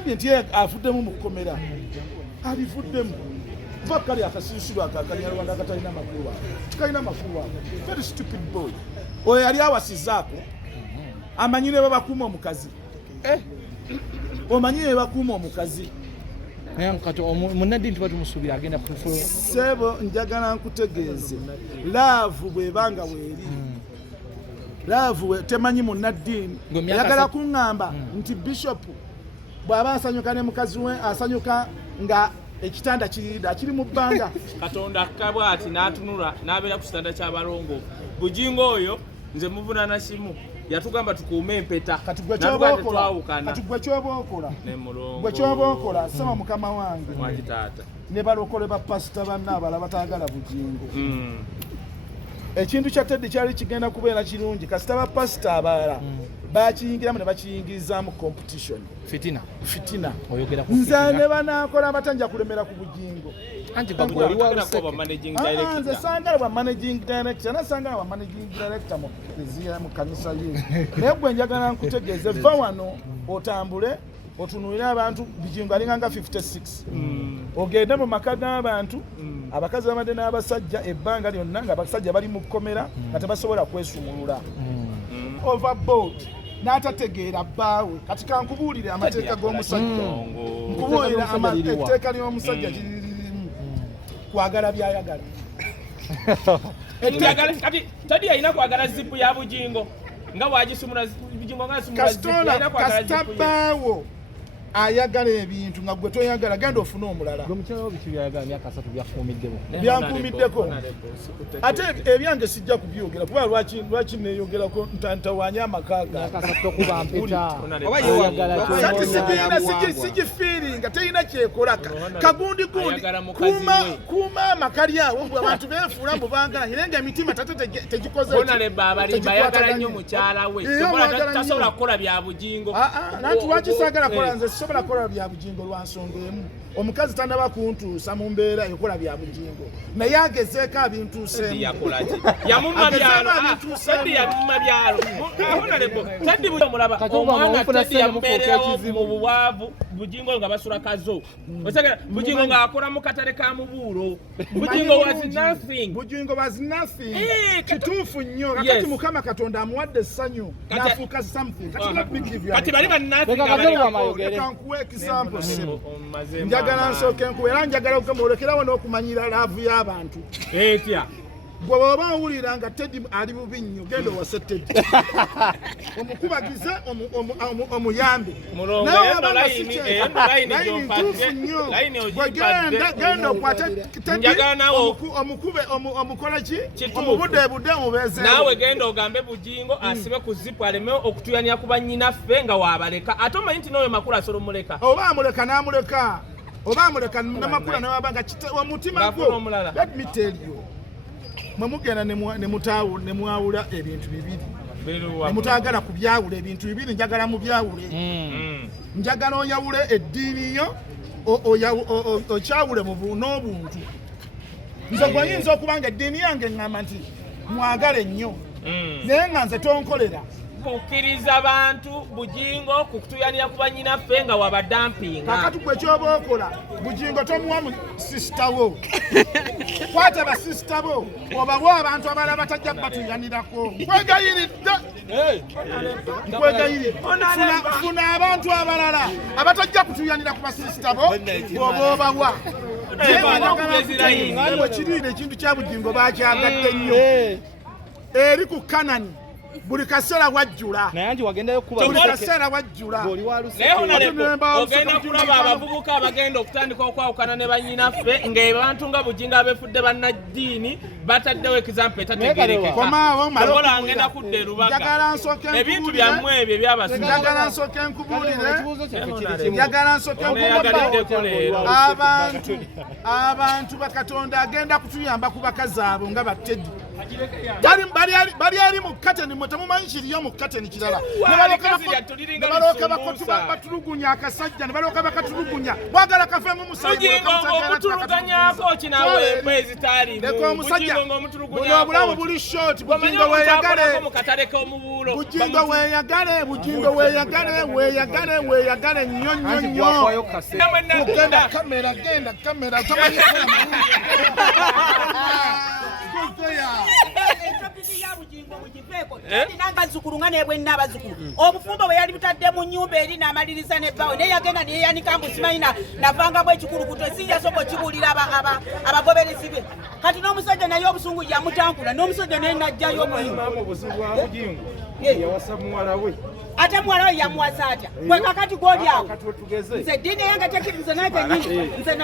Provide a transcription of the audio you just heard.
agambye nti afuddemu mu kkomera alifuddemu va kali akasiisiro akakanyarwanda akatalina makulu waako tikalina makulu waako very stupid boy oyo yali awasizaako amanyi ne babakuuma omukazi omanyi ne bakuuma omukazi munadini tuba tumusuubira agenda kufula sebo njagala nkutegeeze laavu bwebanga weeri laavu temanyi munadini yagala kuŋŋamba nti bishopu bw'aba asanyuka ne mukazi we asanyuka nga ekitanda kiri mu bbanga Katonda akabwa ati n'atunula n'abeera ku kitanda ky'abalongo Bujjingo oyo nze muvunaana kimu yatugamba tukuume empeta kati gwe kyoba okola saba mukama wange ne balokole ba pasita banna abala bataagala Bujjingo ekintu kya Teddy kyali kigenda kubeera kirungi kasita ba pasita abalala bakiyingiramu ne bakiyingirizaamu competition fitina nze ne banaakola abatanja kulemera ku Bujjingo nze sangala bwa managing director nasangala bwa managing director mu kanisa ye naye gwe njagala nkutegeeze va wano otambule otunuulire abantu Bujjingo alinga nga 56 ogende mu maka g'abantu abakazi babadde n'abasajja ebbanga lyonna nga abasajja bali mu kkomera nga tebasobola kwesumulula overboard n'atategeera bbaawe kati kankubuulire amateeka g'omusajja nkubuulira etteeka ly'omusajja kiririmu kwagala byayagala kati Teddy alina kwagala zipu ya Bujjingo nga bwagisumula Bujjingo nga asumula zipu kasita bbaawo ayagala ebintu nga gwe toyagala genda ofune omulala byankuumiddeko ate ebyange sijja kubyogera kuba lwaki neeyogerako ntantawanya amaka sigifiiringa terina kyekola kagundi kuuma amakali awo bwe abantu beefuula mbubangala naye nga emitima tate tegikozeayagala nnyo mukyala we tasobola kukola bya Bujjingo nanti lwaki saagala kola nze sobola kola bya Bujjingo lwansonga emu omukazi tandaba kuntuusa mu mbeera ekola bya Bujjingo naye agezeeko abintuuseemu yamumma byalo Teddy mulaba omwana Teddy yamubeerawo mu buwaavu Bujjingo nga basula kazo Bujjingo ng'akola mu katale ka mubuulo Bujjingo was nothing kituufu nnyo kakati Mukama Katonda amuwadde essanyu n'afuuka something kati bali kankuwa example njagala nsooke nkuwa era njagala okukamwolekerawo n'okumanyira laavu y'abantu etya gwe bw'oba owulira nga Teddy ali bubi nnyo genda owase Teddy omukubagize omuyambe genda okwate omukube omukola ki omubudeebude omubeeze naawe genda ogambe Bujjingo asibe ku zipu aleme okutuyania ku bannyinaffe nga waabaleka ate omanyi nti n'oyo Makula asobola omuleka oba amuleka n'amuleka oba amuleka n'Amakula newabanga omutima gwo let me tell you mwemugenda ne mwawula ebintu bibiri nemutaagala kubyawula ebintu bibiri njagala mubyawule njagala oyawule eddiini yo okyawule n'obuntu nze gweyinza okuba nga eddiini yange eŋŋamba nti mwagale nnyo naye nga nze tonkolera kukkiriza abantu Bujjingo kukutuyanira ku bannyinaffe nga wabadampinga kakati gwe kyoba okola Bujjingo tomuwa mu sisita wo kwata basisita bo obawa abantu abalala batajja batuyanirako nkwegayiridde funa abantu abalala abatajja kutuyanira ku basisita bo oba obawa wekiriire ekintu kya Bujjingo bakyagadde nnyo eri ku Kanani buli kaseera wajjula buli kaseera wajjula ogenda kulaba abavubuka abagenda okutandika okwawukana ne bannyinaffe ng'abantu nga Bujjingo abefudde bannaddiini bataddewo example etategerekeka ngenda kudda erubaga ebintu byammwe ebyo njagala nsooke nkubuulire abantu bakatonda agenda kutuyamba ku bakazi abo nga ba Teddy bali ali mu kateni mutamumanyi kiriyo mu kateni kirala ne balooka batulugunya akasajja ne balooka bakatulugunya bwagala kafemu musajjaomutuluganyako kinawe mwezi tali buno obulamu buli short Bujjingo weeyagale weeyagale nnyo genda kamera tamanyi obufumbo bwe yali butadde mu nnyumba eri n'amaliriza n'ebbawo naye yagenda neyeyanika mbu simanyi navangamu ekikulukuto sinyasoka okibuulira abagoberezi be kati n'omusajja naye obusungu yamutankula n'omusajja naye najjayo ate muwala we yamuwasa atya gwe kakati gw'oli awo nze eddiini yange tekiriza nange nyini nze